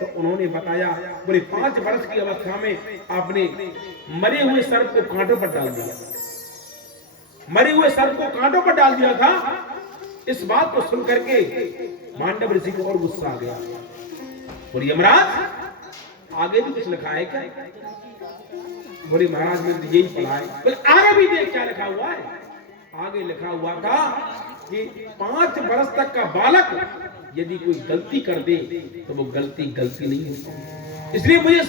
तो उन्होंने बताया, बोले 5 वर्ष की अवस्था में आपने मरे हुए सर्प को कांटों पर डाल दिया, मरे हुए सर्प को कांटों पर डाल दिया था। इस बात को सुन करके मांडव ऋषि को और गुस्सा आ गया। और यमराज आगे भी कुछ लिखा है क्या? बोले महाराज मैंने यही पढ़ा है। बोले आगे भी देख क्या लिखा हुआ है। आगे लिखा हुआ था कि 5 वर्ष तक का बालक यदि कोई गलती कर दे तो वो गलती नहीं होती, इसलिए मुझे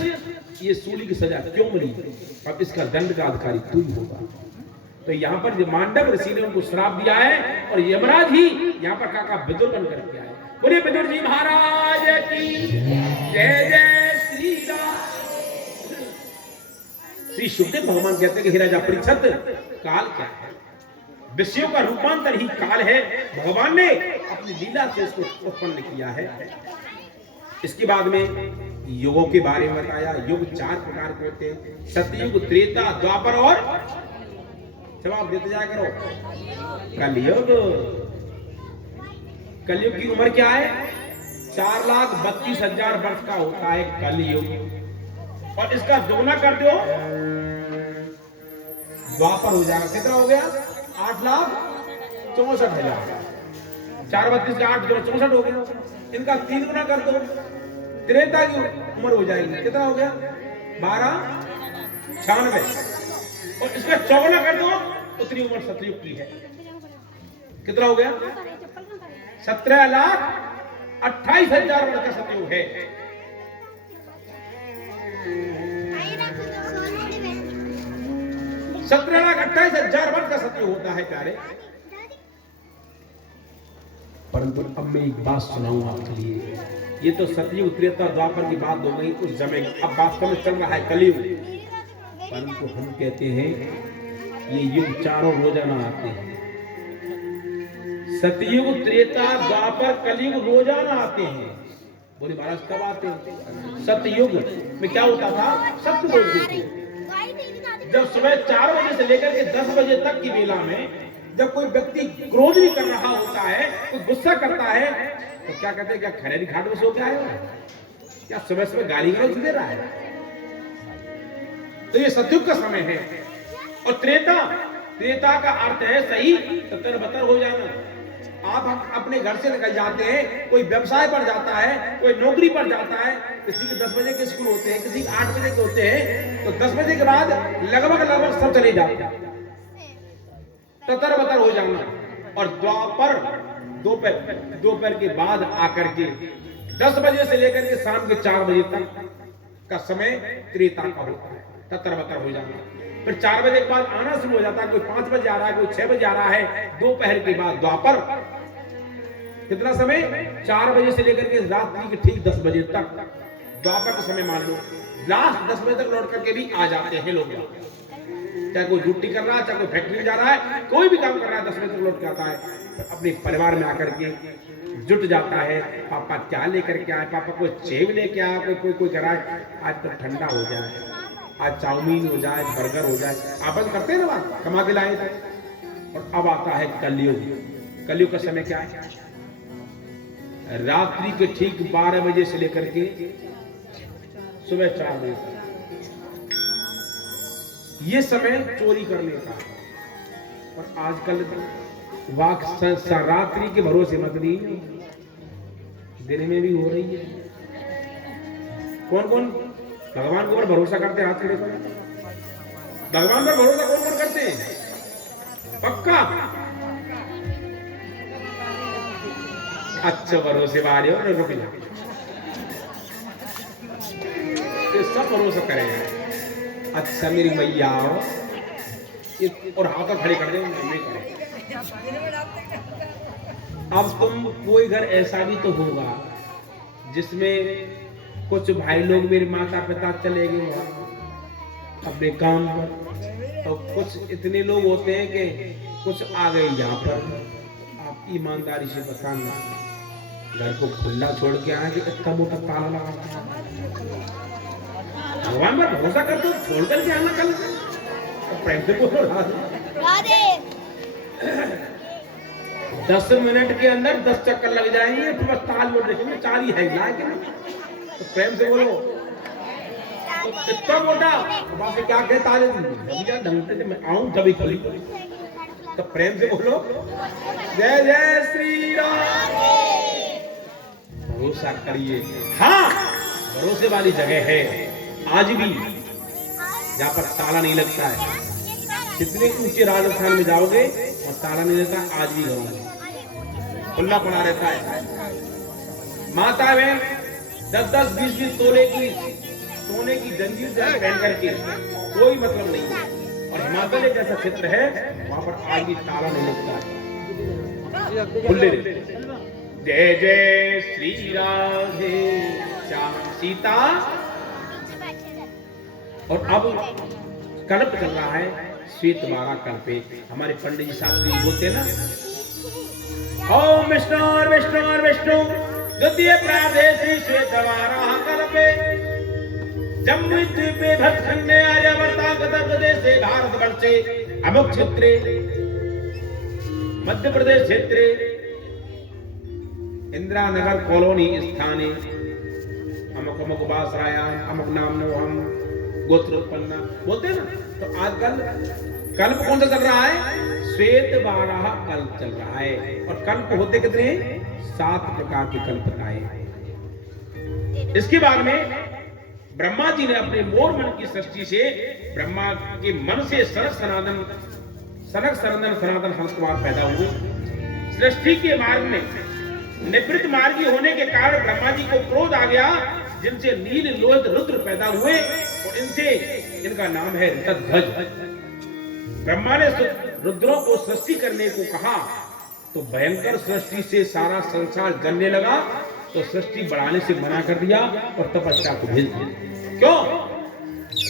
ये सूली की सजा क्यों मिली, अब इसका दंड का अधिकारी तू ही होगा। तो यहाँ पर जो मांडव ऋषि ने उनको श्राप दिया है और यमराज ही यहाँ पर काका विदुर बन करके आए। बोले विदुर जी महाराज की जय जय श्री राम। श्री सुखदेव भगवान कहते हैं कि हे राजा परीक्षित, काल क्या है? विषयों का रूपांतर ही काल है। भगवान ने अपनी लीला से इसको उत्पन्न किया है। इसके बाद में युगों के बारे में बताया। युग 4 प्रकार के होते हैं, सतयुग, त्रेता, द्वापर और जवाब देते जाया करो कलयुग। कलयुग की उम्र क्या है? 4,32,000 वर्ष का होता है कलयुग। और इसका दोगुना कर दो द्वापर हो जाएगा। कितना हो गया? 8,64,000। 4,32 का 8 64 हो गया। इनका 3 गुना कर दो, त्रेता की उम्र हो जाएगी। कितना हो गया? 12,96। और इसका 4 कर दो, उतनी उम्र सतयुग की है। कितना हो गया? 17,28,000 वर्ष का सतयुग है। 17,28,000 वर्ष का सतयुग होता है प्यारे। परंतु अब मैं एक बात सुनाऊं आपके लिए। ये तो सतयुग, त्रेता, द्वापर की बात हो गई, उस समय अब वास्तव में चल रहा है कलयुग। परंतु हम कहते हैं ये युग चारों रोजाना आते हैं। सतयुग, त्रेता, द्वापर, कलयुग रोजाना आते हैं। बोले महाराज कब आते हैं? सतयुग में क्या होता था? सत्य बोलते थे। जब सुबह 4 बजे से लेकर के 10 बजे तक की बेला में जब कोई व्यक्ति क्रोध भी कर रहा होता है, कोई गुस्सा करता है, तो क्या कहते हैं? क्या खरेरी घाट में सो के आया है? क्या सुबह सुबह गाली गलौज दे रहा है? तो ये सतयुग का समय है। और त्रेता का अर्थ है सही ततर बतर हो जाना। आप अपने घर से निकल जाते हैं, कोई व्यवसाय पर जाता है, कोई नौकरी पर जाता है। किसी के 10 बजे के स्कूल होते हैं, किसी के 8 बजे के होते हैं, तो 10 बजे के बाद लगभग सब चले जाते हैं। ततर बतर हो जाना। और द्वापर दोपहर के बाद आकर के 10 बजे से लेकर के शाम के 4 बजे तक का समय त्रेता का होता है। ततर बतर हो जाना। फिर 4 बजे के बाद आना शुरू हो जाता है। कोई 5 बजे आ रहा है, कोई 6 बजे आ रहा है। दोपहर के बाद द्वापर। कितना समय? 4 बजे से लेकर के रात्रि के ठीक 10 बजे तक द्वापर का समय मान लो। लास्ट 10 बजे तक लौट करके भी आ जाते हैं लोग। चाहे कोई ड्यूटी कर रहा है, चाहे कोई फैक्ट्री में जा रहा है, कोई भी काम कर रहा है, 10 बजे तक लौट के आता है। अपने परिवार में आकर के जुट जाता है। पापा क्या लेकर के आए? पापा कोई सेब लेके आया, कोई कराए आज तो ठंडा हो जाए, आज चाउमीन हो जाए, बर्गर हो जाए। आपस करते हैं ना बात, कमा के लाए थे। और अब आता है कलयुग। कलयुग का समय क्या है? रात्रि के ठीक 12 बजे से लेकर के सुबह 4 बजे तक। ये समय चोरी करने का। और आजकल रात्रि के भरोसे मत रहिए, दिन में भी हो रही है। कौन कौन भगवान के ऊपर भरोसा करते हैं? हाथ खड़े करो। भगवान पर भरोसा कौन कौन करते हैं? पक्का? अच्छा भरोसे वाले हो, रुक जाओ। ये सब भरोसा करें। अच्छा मेरी मैया और हाथ खड़े कर दे। अब तुम कोई घर ऐसा भी तो होगा जिसमें कुछ भाई लोग, मेरे माता पिता चले गए वहां अपने काम पर, और कुछ इतने लोग होते हैं कि कुछ आ गए यहाँ पर। आप ईमानदारी से बताना, घर को खुला छोड़ के आए कि इतना मोटा ताला लगा। भगवान पर भरोसा कर दो, छोड़ करके आना कल। प्रेम से बोलो राधे। 10 मिनट के अंदर 10 चक्कर लग जाएंगे, फिर बस ताल मोड़ देखेंगे 4 ही है। तो प्रेम से बोलो। तो इतना मोटा वहां से क्या कहता है ढंग से मैं आऊं तभी खोली। तो प्रेम से बोलो जय जय श्री राम। भरोसा करिए। हाँ, भरोसे वाली जगह है आज भी जहाँ पर ताला नहीं लगता है। कितने ऊंचे राजस्थान में जाओगे और ताला नहीं लगता, आज भी घरों में खुला पड़ा रहता है। माता बहन 10-10, 20-20 तोले की सोने की जंजीर पहन करके कोई मतलब नहीं है। और हिमाचल एक ऐसा क्षेत्र है वहां पर आज भी ताला नहीं लगता है, खुले रहते। जय जय श्री राधे श्याम सीता। और अब कल्प चल रहा है श्वेत बारा कल्पे। हमारे पंडित जी शास्त्री बोलते हैं ना, ओम विष्णु विष्णु विष्णु द्वितीय प्रादेश श्री श्वेत बारा कल्पे जम्मू द्वीपे भटखंडे आर्यावर्त प्रदेशे भारतवर्षे अमुक क्षेत्रे मध्य प्रदेश क्षेत्रे इंदिरा नगर कॉलोनी स्थाने अमुक अमुक वासरायाम अमुक नामनो हम गोत्र उत्पन्न बोलते हैं ना। तो आजकल कल्प कौन सा चल रहा है? श्वेत बारह कल्प चल रहा है। और कल्प होते कितने? 7 प्रकार के कल्पताएं। इसके बाद में ब्रह्मा जी ने अपने मोर मन की सृष्टि से ब्रह्मा के मन से सनक सनातन संस्कार पैदा हुए। सृष्टि के मार्ग में निवृत्त मार्गी होने के कारण ब्रह्मा जी को क्रोध आ गया, जिनसे नील लोहित रुद्र पैदा हुए और इनका नाम है ऋतध्वज। ब्रह्मा ने रुद्रों को सृष्टि करने को कहा तो भयंकर सृष्टि से सारा संसार जलने लगा। तो सृष्टि बढ़ाने से मना कर दिया और तपस्या को भेज दिया। क्यों?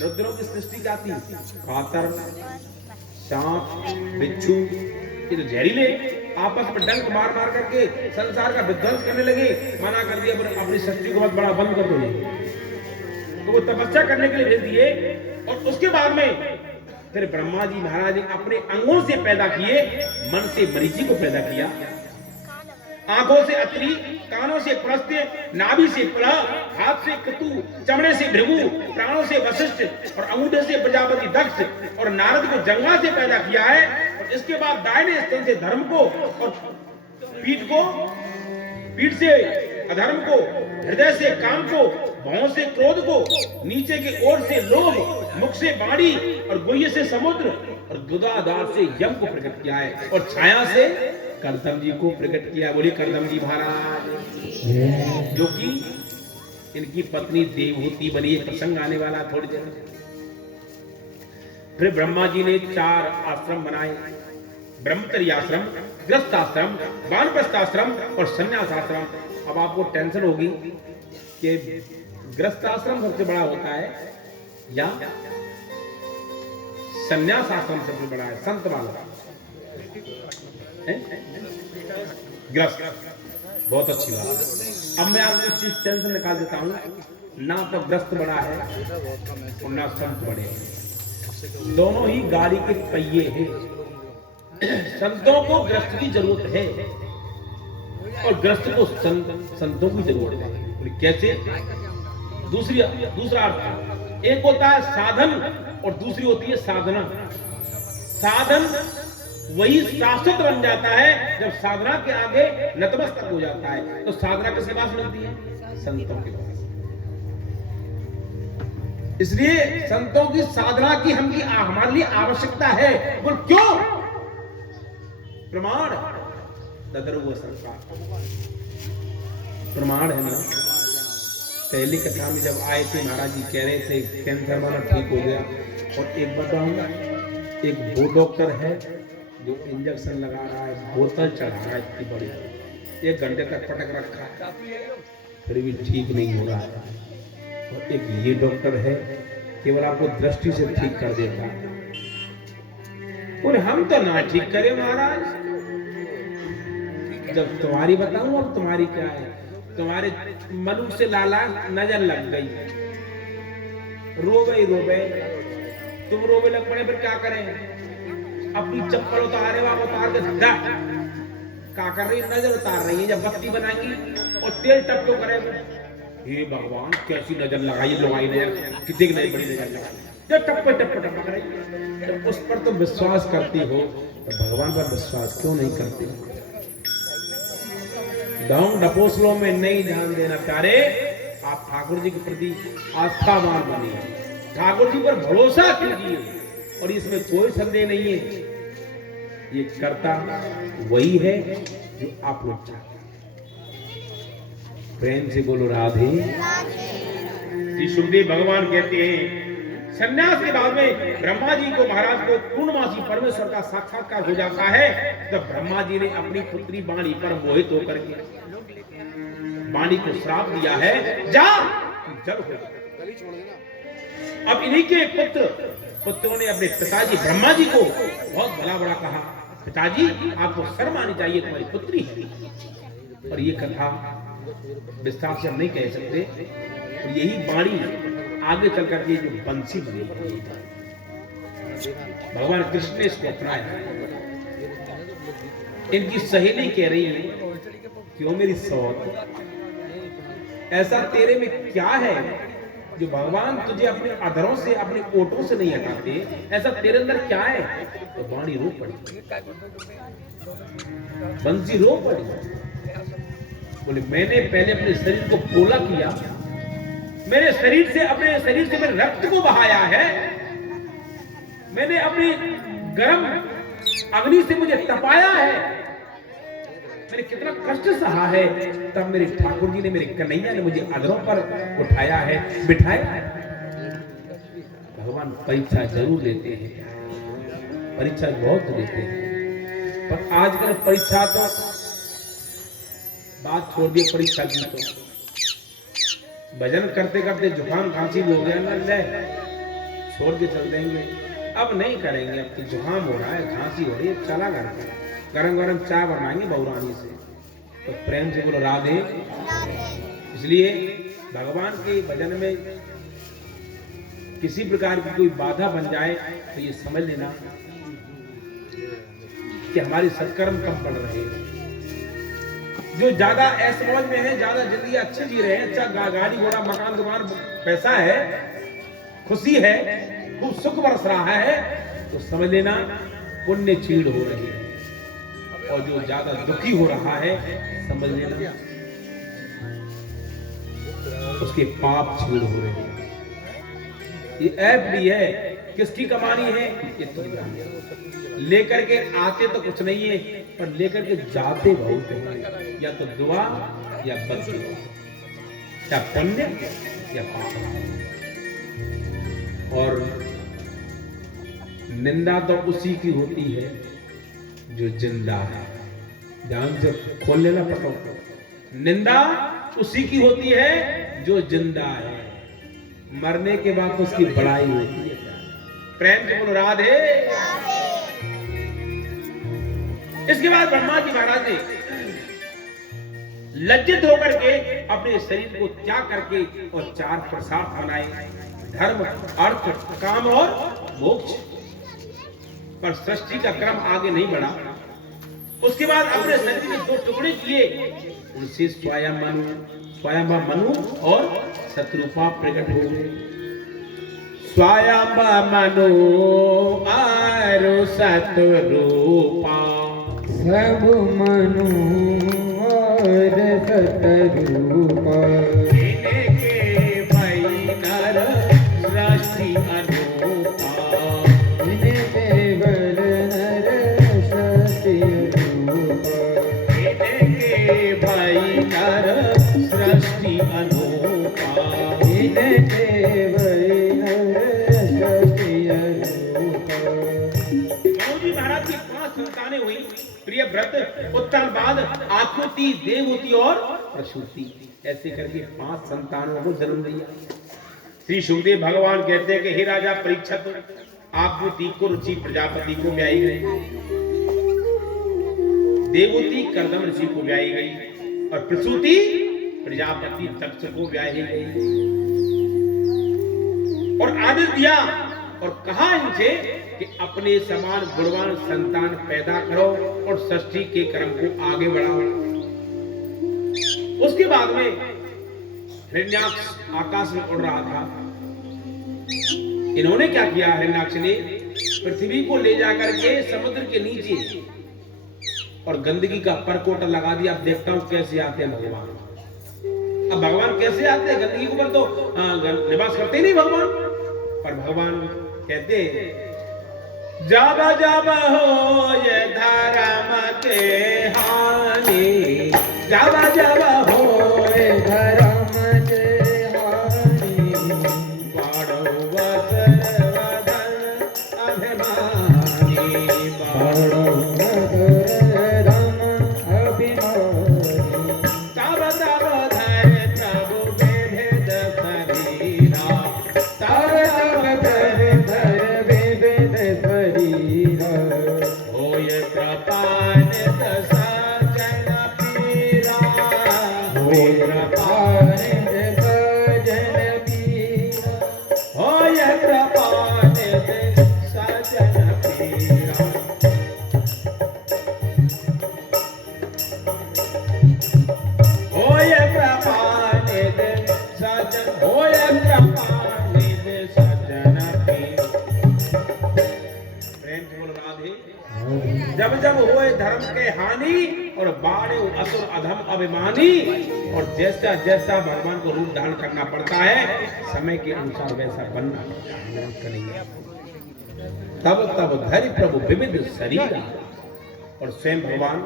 रुद्रों की सृष्टि क्या थी? कातर, सांप, बिच्छू, ये तो जहरीले आपस में डंक मार मार करके संसार का विध्वंस करने लगे। मना कर दिया, अपनी सृष्टि को बहुत बड़ा बंद कर दो। तो वो तपस्या करने के लिए भेज दिए। और उसके बाद में फिर ब्रह्मा जी महाराज ने अपने अंगों से पैदा किए। मन से मरीचि को पैदा किया, आंखों से अत्रि, कानों से प्रस्त्य, नाभि से प्लह, हाथ से क्रतु, चमड़े से भृगु, प्राणों से वशिष्ठ और अंगूठे से प्रजापति दक्ष और नारद को जंगा से पैदा किया है। और इसके बाद दाहिने स्तन से धर्म को और पीठ से अधर्म को, हृदय से काम को, भौं से क्रोध को, नीचे की ओर से लोभ, मुख से वाणी और गुह्य से समुद्र और दुधाधार से यम को प्रकट किया है। और छाया से करदम जी को प्रकट किया। बोले करदम जी महाराज, जो कि इनकी पत्नी देवहूति बनी। प्रसंग आने वाला थोड़ी देर में। फिर ब्रह्मा जी ने 4 आश्रम बनाए, ब्रह्मचर्य आश्रम, गृहस्थ आश्रम, वानप्रस्थ आश्रम और संन्यास आश्रम। अब आपको टेंशन होगी कि गृहस्थ आश्रम सबसे बड़ा होता है या संन्यास आश्रम सबसे बड़ा है? संत वाला ग्रस्त। बहुत अच्छी बात। अब मैं आपको इस चीज टेंशन निकाल देता हूं, ना तो ग्रस्त बड़ा है और ना संत बड़े हैं। दोनों ही गाड़ी के पहिए हैं। संतों को ग्रस्त की जरूरत है और ग्रस्त को संतों की जरूरत है। कैसे? दूसरा अर्थ, एक होता है साधन और दूसरी होती है साधना। साधन वही शाश्वत बन जाता है जब साधना के आगे नतमस्तक हो जाता है। तो साधना किसके पास मिलती है? संतों के पास। इसलिए संतों की साधना की हमारे लिए आवश्यकता है। बोल क्यों? प्रमाण ददरुव संसार प्रमाण है ना। पहली कथा में जब आए थे महाराज जी कह रहे थे कैंसर वाला ठीक हो गया। और एक बताऊंगा, एक वो डॉक्टर है जो इंजेक्शन लगा रहा है, बोतल चढ़ा रहा है इतनी बड़ी, 1 घंटे तक पटक रखा है, फिर भी ठीक नहीं हो रहा है। और एक ये डॉक्टर है केवल आपको दृष्टि से ठीक कर देता है। और हम तो ना ठीक करें महाराज। जब तुम्हारी बताऊं, अब तुम्हारी क्या है? तुम्हारे मनु से लाला नजर लग गई, रोवे तुम रोवे लग पड़े, फिर क्या करें? अपनी चप्पल उतारे उतार के क्या कर रही? नजर उतार रही है। जब बत्ती बनाएंगी और तेल टपको करे हे भगवान कैसी नजर लगाई लगाई ने, कितनी बड़ी नजर लगाई, जब टप्पे टप्पे टपक रही। जब उस पर तो विश्वास करती हो तो भगवान पर विश्वास क्यों नहीं करते? ढोंग ढपोसलों में नहीं ध्यान देना प्यारे, आप ठाकुर जी के प्रति आस्थावान बनिए, ठाकुर जी पर भरोसा कीजिए, और इसमें कोई संदेह नहीं है, ये करता वही है जो आप लोग चाहते। प्रेम से बोलो राधे। श्री सुखदेव भगवान कहते हैं संन्यास के बाद में ब्रह्मा जी को महाराज को पूर्णमासी परमेश्वर का साक्षात्कार हो जाता है। तो ब्रह्मा जी ने अपनी पुत्री वाणी पर मोहित होकर के वाणी को श्राप दिया है, जा जल हो। अब इन्हीं के पुत्रों ने अपने पिताजी ब्रह्मा जी को बहुत भला बड़ा कहा, पिताजी आपको शर्म आनी चाहिए, तुम्हारी पुत्री है। और ये कथा विस्तार से हम नहीं कह सकते, और यही वाणी आगे चल करके जो बंसी बनी, भगवान कृष्ण ने इसको अपनाया। इनकी सहेली कह रही है, क्यों मेरी सौत, ऐसा तेरे में क्या है जो भगवान तुझे अपने अधरों से अपने ओठों से नहीं हटाते, ऐसा तेरे अंदर क्या है? तो वाणी रो पड़ी, बंसी रो पड़ी, बोले मैंने पहले अपने शरीर को पोला किया, मेरे शरीर से अपने शरीर से मेरे रक्त को बहाया है, मैंने अपनी गर्म अग्नि से मुझे तपाया है, मैंने कितना कष्ट सहा है, तब मेरे ठाकुर जी ने, मेरे कन्हैया ने मुझे अधरों पर उठाया है, बिठाया है। भगवान परीक्षा जरूर लेते हैं, परीक्षा बहुत लेते हैं, पर आजकल परीक्षा तो बात छोड़ दिए, परीक्षा की तो भजन करते करते जुकाम खांसी भी हो गया ना, ले छोड़ के चल देंगे, अब नहीं करेंगे, अब तो जुकाम हो रहा है, खांसी हो रही है, चला घर का गरम गरम चाय बनाएंगे बहुरानी से। तो प्रेम से बोलो राधे। इसलिए भगवान के भजन में किसी प्रकार की कोई बाधा बन जाए तो ये समझ लेना कि हमारे सत्कर्म कम पड़ रहे हैं। जो ज्यादा ऐसे मौज में है, ज्यादा जिंदगी अच्छी जी रहे हैं, अच्छा गाड़ी घोड़ा मकान दुकान पैसा है, खुशी है, खूब सुख बरस रहा है, तो समझ लेना पुण्य छीड़ हो रही है। और जो ज्यादा दुखी हो रहा है, समझ लेना उसके पाप छीड़ हो रहे हैं। ये ऐप भी है, किसकी कमानी है? लेकर के आते तो कुछ नहीं है, पर लेकर के जाते बहुत है, या तो दुआ या बददुआ, या पुण्य या पाप। और निंदा तो उसी की होती है जो जिंदा है, ध्यान से खोल लेना पड़ो, निंदा उसी की होती है जो जिंदा है, मरने के बाद तो उसकी बड़ाई होती है। प्रेम से बोलो राधे। इसके बाद ब्रह्मा जी महाराज ने लज्जित होकर के अपने शरीर को त्याग करके और 4 प्रसाद बनाए, धर्म अर्थ काम और मोक्ष। पर सृष्टि का क्रम आगे नहीं बढ़ा। उसके बाद अपने शरीर में 2 टुकड़े किए, उनसे स्वयं मनु और शत्रुपा प्रकट हो गए। स्वयं मनु और शत्रुपा, सब मनु और शत्रुपा, इनके भई नर सृष्टि अनूपा, इनके वर नर सृष्टि अनूपा, इनके भई नर सृष्टि अनूपा, इनके भई नर सृष्टि अनूपा। जी महाराज की 5 संतानें हुई, प्रिय व्रत, उत्तरवाद, आकृति, देवहूति और प्रसूति। ऐसे करके 5 संतानों को जन्म दिया। श्री सुखदेव भगवान कहते हैं कि हे राजा परीक्षित, आकृति को रुचि प्रजापति को ब्याई गई, देवहूति कर्दम ऋषि को ब्याई गई, और प्रसूति प्रजापति दक्ष को ब्याई गई। और आदेश दिया और कहा इनसे कि अपने समान गुणवान संतान पैदा करो और सृष्टि के क्रम को आगे बढ़ाओ। उसके बाद में हिरण्याक्ष आकाश में उड़ रहा था। इन्होंने क्या किया, हिरण्याक्ष ने पृथ्वी को ले जाकर के समुद्र के नीचे और गंदगी का परकोटा लगा दिया। अब देखता हूं कैसे आते हैं भगवान। अब भगवान कैसे आते हैं, गंदगी के ऊपर तो निवास करते ही नहीं भगवान। पर भगवान कहते जब जब हो ये धर्म के हानि, जब जब हो ये धर्म के हानि, बाढ़ो वसवदन अभिमानी, बाढ़ो वसवदन अभिमानी, तब तब धर प्रभु विविध शरीरा, तब तब धर विविध शरीरा, होय कृपानित सज्जन पीरा, होय कृपानित सज्जन पीरा, होय कृपानित सज्जन पीरा। होय कृपानित सज्जन, होय कृपानित सज्जन पीरा। प्रेम से बोलो राधे। जब जब हुए धर्म के हानि और बाढ़े असुर अधम अभिमानी, और जैसा जैसा भगवान को रूप धारण करना पड़ता है समय के अनुसार वैसा बनना करेंगे। तब तब धरि प्रभु विविध शरीर, और स्वयं भगवान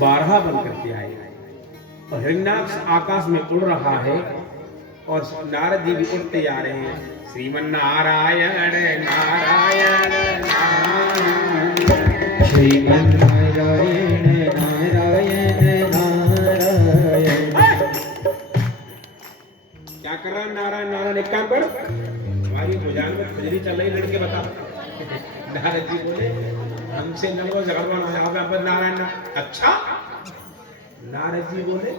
बारहा बन करके आए और हिरण्याक्ष आकाश में उड़ रहा है और नारद जी भी उड़ते जा रहे हैं। श्रीमन नारायण नारायण नारायण, श्रीमन नारायण नारायण नारायण। क्या कर रहा है नारायण नारायण? एक काम कर, हमारी भुजान में खुजली चल रही, लड़के बता। नारद जी बोले हमसे नलवा झगड़वाना है, आप यहाँ पर नारायण अच्छा। नारद जी बोले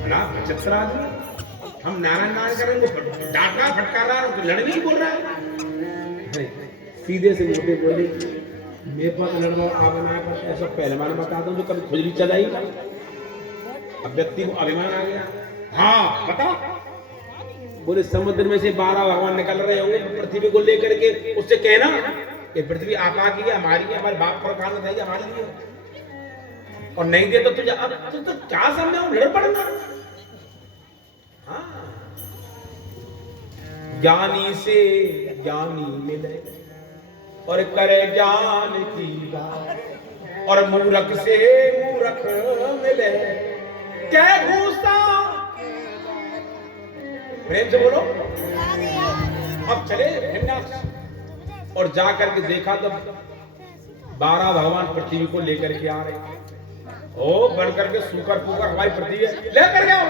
बड़ा 75 आदमी, हम नारायण नारायण करेंगे, डांटना फटकारा लड़ नहीं बोल रहा है। सीधे से मोटे बोले मेरे पास लड़वा आ बनाया पर ऐसा पहलवान बता दो जो कभी खुजली चलाई। अब व्यक्ति को अभिमान आ गया। हाँ बता। बोले समुद्र में से 12 भगवान निकल रहे होंगे पृथ्वी को लेकर के, उससे कहना कि पृथ्वी आपा की है, हमारी है, हमारे बाप पर खाना चाहिए, हमारी लिए, और नहीं दे तो तुझे अब तो क्या समझाऊं, लड़ पड़ना। हाँ ज्ञानी से ज्ञानी मिले और करे ज्ञान की बात, और मूर्ख से मूर्ख मिले क्या घूसा। प्रेम से बोलो। अब चले हिरण्याक्ष और जाकर के देखा तो 12 भगवान पृथ्वी को लेकर के आ रहे। ओ बन करके सूकर पुकर हमारी पृथ्वी लेकर गया।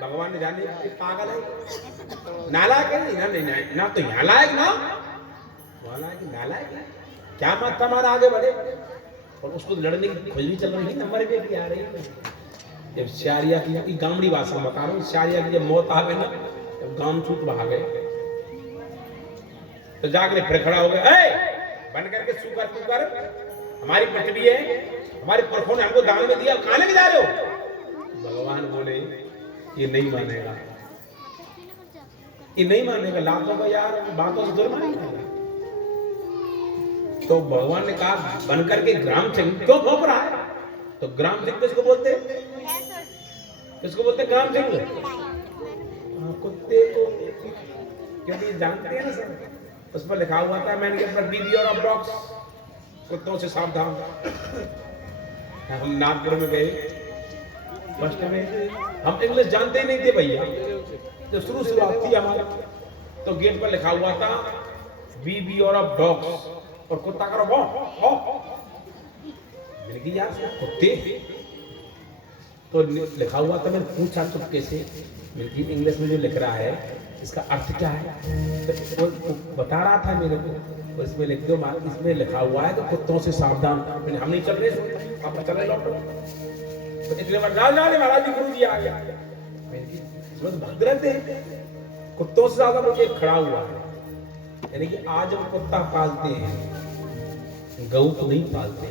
भगवान ने जाने पागल है, नालायक है, ना तो यहाँ लायक ना नालायक है। क्या मत तुम्हारा आगे बढ़े, और उसको लड़ने की खुजली चल रही, नंबर पे भी आ रही है। जब शारिया की गामड़ी भाषा में बता रहा हूँ, शारिया की जब मौत आ गई ना, जब गाम छूट बहा गए, तो जाकर फिर खड़ा हो गए, बन करके सूकर पुकर हमारी पृथ्वी है, हमारे पुरखों ने हमको दान में दिया, कहां लेके जा रहे हो। भगवान बोले ये नहीं मानेगा, ये नहीं मानेगा, लातों का यार बातों से दूर मानेगा। तो भगवान ने कहा बनकर के ग्राम सिंह क्यों भौंक रहा है। तो ग्राम सिंह किसको बोलते, किसको बोलते ग्राम सिंह? कुत्ते को, क्योंकि जानते हैं ना सर, उस पर लिखा हुआ था मैंने के बीबीआर ऑफ डॉग्स, कुत्तों से सावधान। हम नागपुर में गए फर्स्ट में, हम इंग्लिश जानते ही नहीं थे भैया, जब शुरुआत थी हमारा, तो गेट पर लिखा हुआ था बीबीआर ऑफ डॉग्स, और कुत्ता करो मैंने यार कुत्ते, तो लिखा हुआ था। मैंने पूछा चुपके से, मेरी इंग्लिश में जो लिख रहा है इसका अर्थ क्या है, तो वो बता रहा था मेरे को, इसमें लिख दो, इसमें लिखा हुआ है तो कुत्तों से सावधान। मैंने हम नहीं चल रहे, आप चल रहे लौटो। तो इतने बार महाराज जी गुरु जी आ गया, इसमें तो भक्त रहते हैं, कुत्तों से ज्यादा मुझे खड़ा हुआ है। यानी कि आज हम कुत्ता पालते हैं, गऊ को नहीं पालते,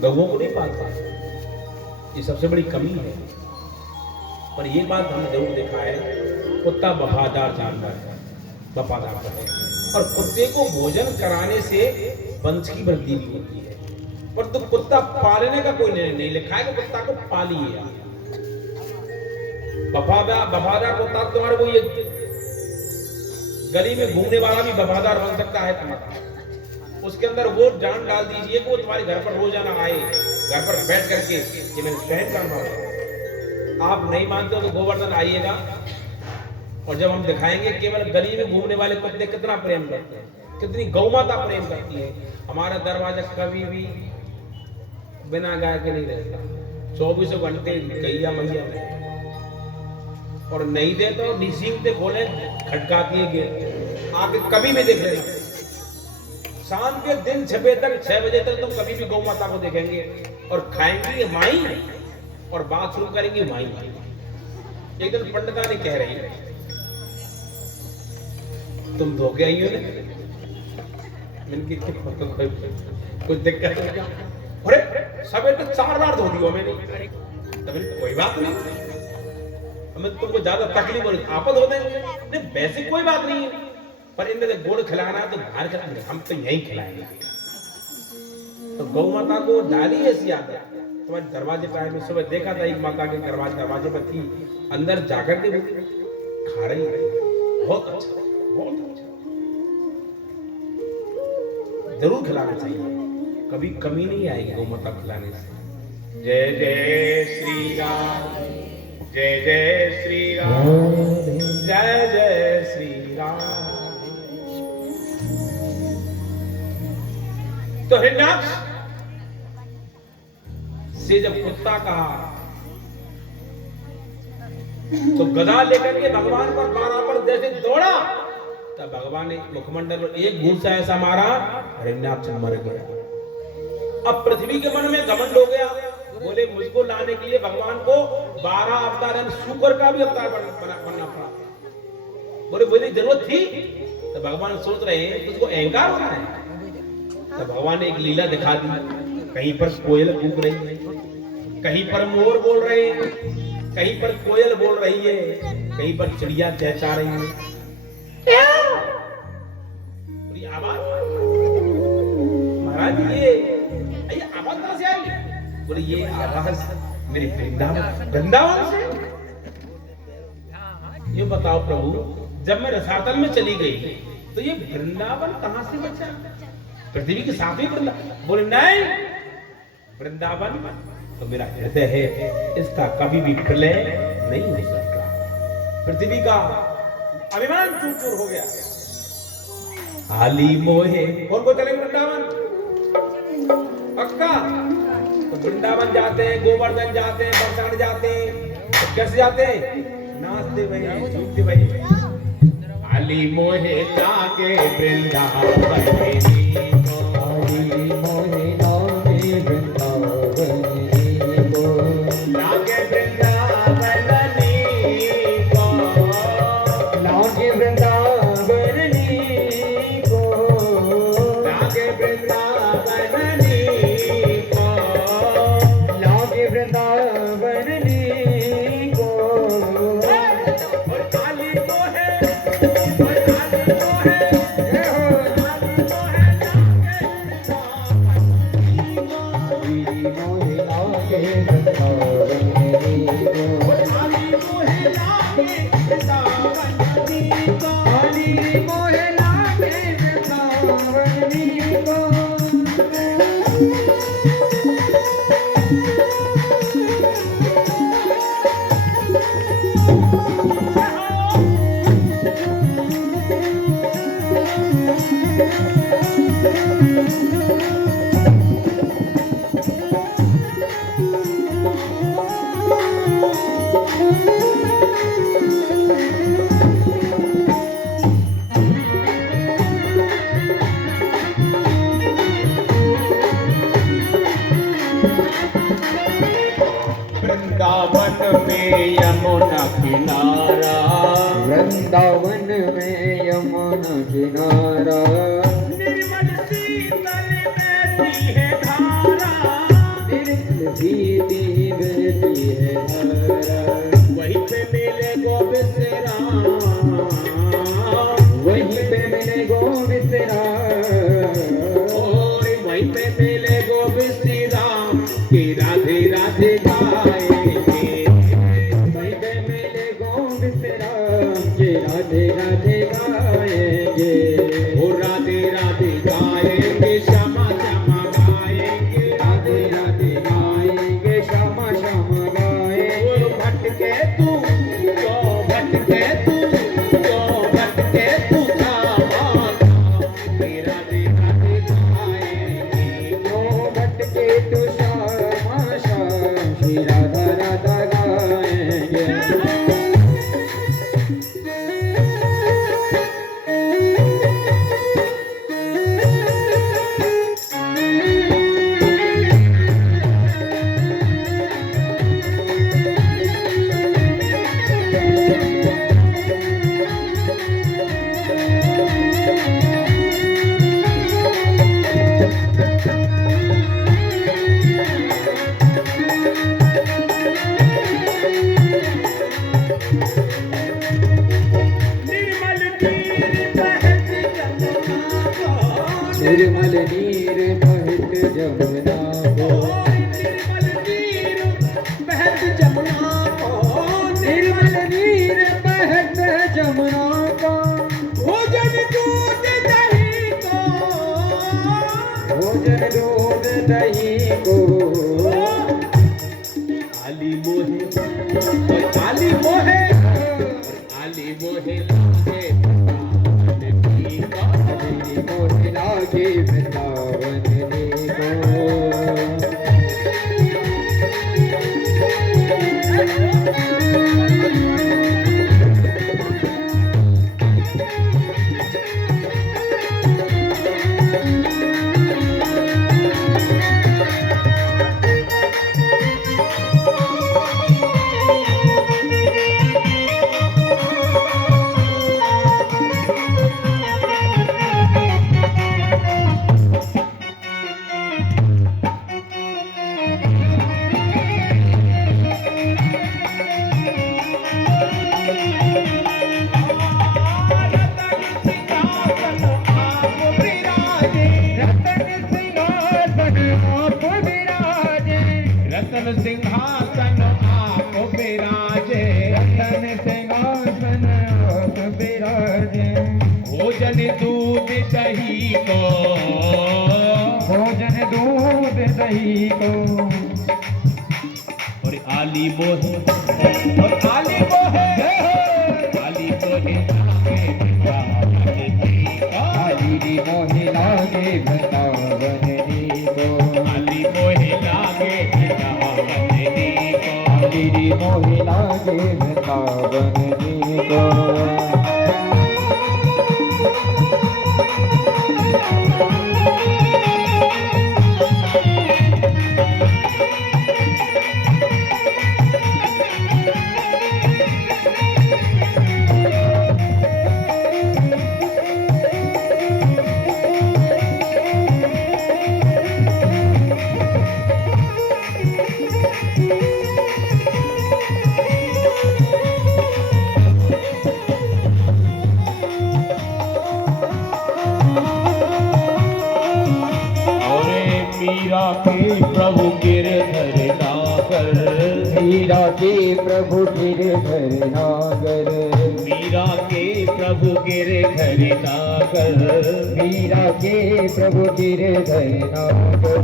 गऊओं को नहीं पालते, ये सबसे बड़ी कमी है। पर ये बात हमने जरूर देखा है, कुत्ता वफादार जानवर है, वफादार है, और कुत्ते को भोजन कराने से वंश की वृद्धि भी होती है। पर तो कुत्ता पालने का कोई निर्णय नहीं लिखा है कि कुत्ता को पालिए। वफादार कुत्ता तुम्हारे को, ये गली में घूमने वाला भी वफादार बन सकता है तुम्हारा। उसके अंदर वो जान डाल दीजिए कि वो तुम्हारे घर पर रोजाना आए, घर पर बैठ करके ये मैंने सहन करना। आप नहीं मानते हो तो गोवर्धन आइएगा, और जब हम दिखाएंगे केवल गली में घूमने वाले कुत्ते कितना प्रेम करते हैं, कितनी गौ माता प्रेम करती है। हमारा दरवाजा कभी भी बिना गाय के नहीं रहता, 24 घंटे गैया मैया रहे, और नहीं दे तो निश्चिंत खोले, खटकाती है गेट, आके कभी भी देख लेना। शाम के दिन 6 बजे तक, 6 बजे तक तुम कभी भी गौ माता को देखेंगे, और खाएंगे माई और बात शुरू करेंगे माई। एक दिन पंडिता ने कह रही है, तुम धोखे आई हो ना, कुछ दिक्कत है क्या? अरे सवेरे तो 4 बार धो दियो मैंने। कोई बात नहीं, हमें तुमको ज्यादा तकलीफ हो रही, आप धो देंगे, नहीं वैसे कोई बात नहीं है, पर इनमें गुड़ खिलाना है तो बाहर खिलाएंगे, हम तो यहीं खिलाएंगे। तो गौ माता को डाली ऐसी आदत, तुम्हारे दरवाजे पर मैं सुबह देखा था, एक माता के दरवाजे पर थी, अंदर जाकर के खा रही है। बहुत अच्छा, बहुत अच्छा, जरूर खिलाना चाहिए, कभी कमी नहीं आएगी गौ माता खिलाने से। जय जय श्री राम, जय जय श्री राम, जय जय श्री राम। तो हिरण्याक्ष से जब कुत्ता कहा तो गदा लेकर के भगवान पर 12 पर जैसे दौड़ा, तब भगवान ने मुखमंडल पर एक घूसा ऐसा मारा, हिरण्याक्ष मर गया। अब पृथ्वी के मन में घमंड हो गया, बोले मुझको लाने के लिए भगवान को 12 अवतार, शुक्र का भी अवतार बनना पड़ा। बोले मुझे जरूरत थी, तो भगवान सोच रहे हैं तुझको अहंकार होना है। तो भगवान ने एक लीला दिखा दी, कहीं पर कोयल कूक रही है, कहीं पर मोर बोल रहे हैं, कहीं पर कोयल बोल रही है, कहीं पर चिड़िया चहचहा रही है। आवाज महाराज ये आवाज कहां से आई? बोले ये आवाज मेरी वृंदावन से। ये बताओ प्रभु, जब मैं रसातल में चली गई तो ये वृंदावन कहां से बचा? पृथ्वी के साथ ही वृंदावन? बोले नहीं, वृंदावन तो मेरा हृदय है, इसका कभी भी प्रलय नहीं हो सकता। पृथ्वी का अभिमान चूर चूर हो गया। आली मोहे कौन को चलेंगे वृंदावन? पक्का तो वृंदावन जाते हैं, गोवर्धन जाते हैं, बरसाने जाते हैं, तो कैसे जाते हैं? नाचते भाई, झूमते भाई। आली मोहे लागे वृंदावन, आली मोहे लागे वृंदावन, लागे वृंदावन को, लागे वृंदावन को, लागे वृंदावन को, लागे वृंदावन को। और काली को है, और काली को है, ये हो काली को है, लागे वृंदावन को, काली को है, लागे वृंदावन को, काली को है, लागे वृंदावन को। वृंदावन में यमुना किनारा, वृंदावन में यमुना किनारा, निर्मल बहती है धारा, सीधी बहती है धारा, वहीं पे मिले गोविंद से राम, वहीं पे मेरे गोविंद राम, और वहीं पे मिले गोविंद श्री राम के राधे राधे गाएंगे, वहीं पे मेरे गोविंद राम के राधे राधे गाएंगे, ओ राधे राधे गाएंगे, श्यामा श्यामा गाएंगे, राधे राधे गाएंगे, श्यामा श्यामा गाएंगे। ओ भटके तू क्यों भटके तू क्यों भटके तू रामा, राधे राधे गाएंगे, क्यों भटके तू श्यामा श्याम, श्री राधा राधा गाएंगे। निर्मल तीर बहत जमुना को, निर्मल नीर बहत जमुना को, निर्मल तीर बहत जमुना को, निर्मल नीर बहत जमुना को, भोजन दूध दही को, भोजन दूध दही को, आली मोहे और आली मोहे आली मोहे लागे की का, तेरी मोहि लागे वृंदावन नी को। रतन सिंहासन आप विराजे, रतन सिंहासन आप विराजे, भोजन दूध दही को, भोजन दूध दही को, और आली मोहे और आली मोहे आली मोहे लागे वृंदावन की का, आली मोहि लागे वृंदावन नी को, आली मोहे लागे वृंदावन की का, आली मोहि लागे वृंदावन नी को। मीरा के प्रभु गिरधर नागर, मीरा के प्रभु गिरधर नागर, मीरा के प्रभु गिरधर नागर, मीरा के प्रभु गिरधर नागर,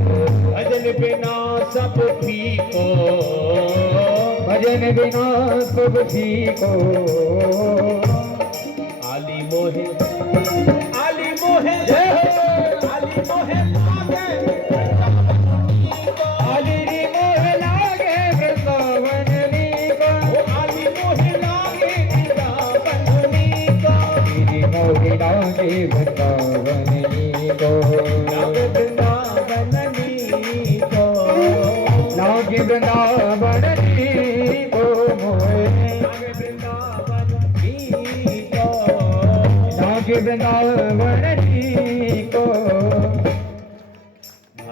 भजन बिना सब फीको, भजन बिना सब फीको, आली मोहे आली मोहे आली मोहे लागे वृंदावन नी को, आली मोहे लागे वृंदावन को, तेरी मोहि लागे वृंदावन नी को, लागे वृंदावन को, लागे वृंदावन नी को मोहे, लागे वृंदावन को, लागे वृंदावन नी को।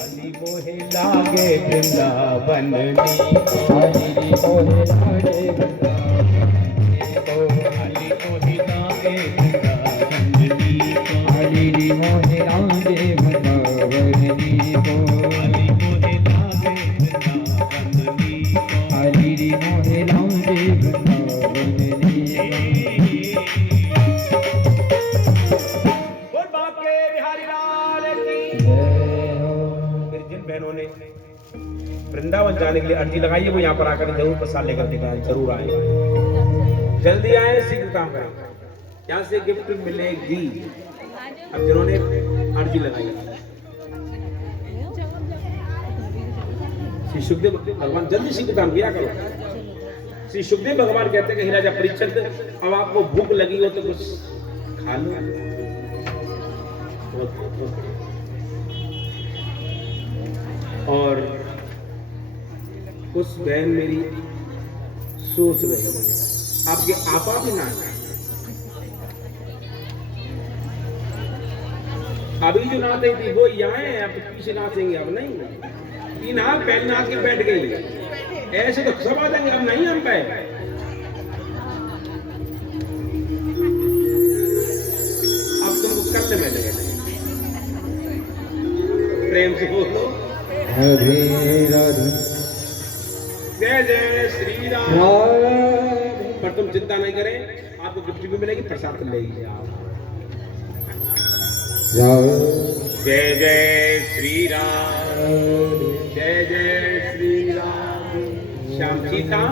खाली मोहे लागे वृंदावन हरि मोहे लागे खाली मोहे लागे वृंदावन हरि मोहे लागे वृंदावनी को खाली मोहे लागे वृंदावन हरि मोहे लागे वृंदावनी बोल बाके बिहारी लाल की जय हो। मेरी जिन बहनों ने वृंदावन जाने के लिए अर्जी लगाई है वो यहाँ पर आकर जरूर प्रसाद लेकर के जाएं, जरूर आए, जल्दी आए, शीघ्र काम करें, यहाँ से गिफ्ट मिलेगी। अब जिन्होंने अर्जी लगाई, श्री सुखदेव भगवान जल्दी शीघ्र काम किया करो। श्री सुखदेव भगवान कहते हैं कि हे राजा परीक्षित, अब आपको भूख लगी हो तो कुछ खा लो। और उस बहन मेरी सोच रही है आपके आपा भी ना है। अभी जो नाच रही थी वो यहाँ है, अब पीछे नाचेंगे, अब नहीं। तीन हाथ पहले नाच के बैठ गई, ऐसे तो सब आ जाएंगे, अब नहीं हम पाए। अब तुमको करने में लगे, प्रेम से बोलो राधे राधे जय जय श्री राम। राधे पर तुम चिंता नहीं करें, आपको गिफ्ट भी मिलेगी, प्रसाद ले लीजिए आप। जय जय श्री राम, जय जय श्री राम। श्याम जी का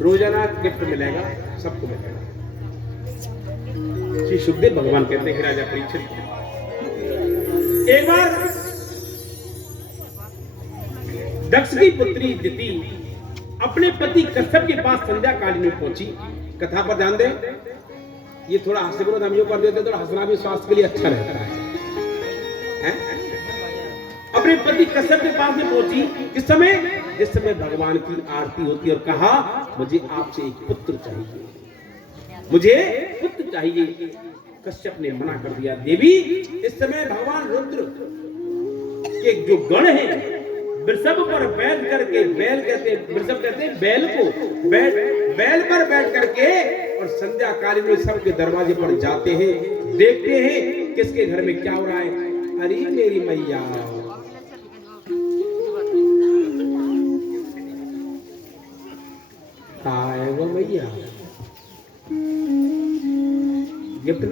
रोजाना गिफ्ट मिलेगा, सबको मिलेगा। श्री सुखदेव भगवान कहते हैं राजा परीक्षित, एक बार दक्ष की पुत्री दिति अपने पति कश्यप के पास संध्या कालीन में पहुंची। कथा पर ध्यान दें, ये थोड़ा हंसने पर हम यूं कर देते तो हंसना भी स्वास्थ्य के लिए अच्छा रहता है? अपने पति कश्यप के पास में पहुंची किस समय? जिस समय भगवान की आरती होती और कहा मुझे आपसे एक पुत्र चाहिए, मुझे पुत्र चाहिए। कश्यप ने मना कर दिया। देवी, इस समय भगवान रुद्र के जो गण हैं वृषभ पर बैठ करके, बैल कहते हैं, वृषभ कहते हैं बैल को, बैल पर बैठ करके और संध्या कालीन में सबके दरवाजे पर जाते हैं, देखते हैं किसके घर में क्या हो रहा है। अरे मेरी मैया, आए वो मैया गिफ्ट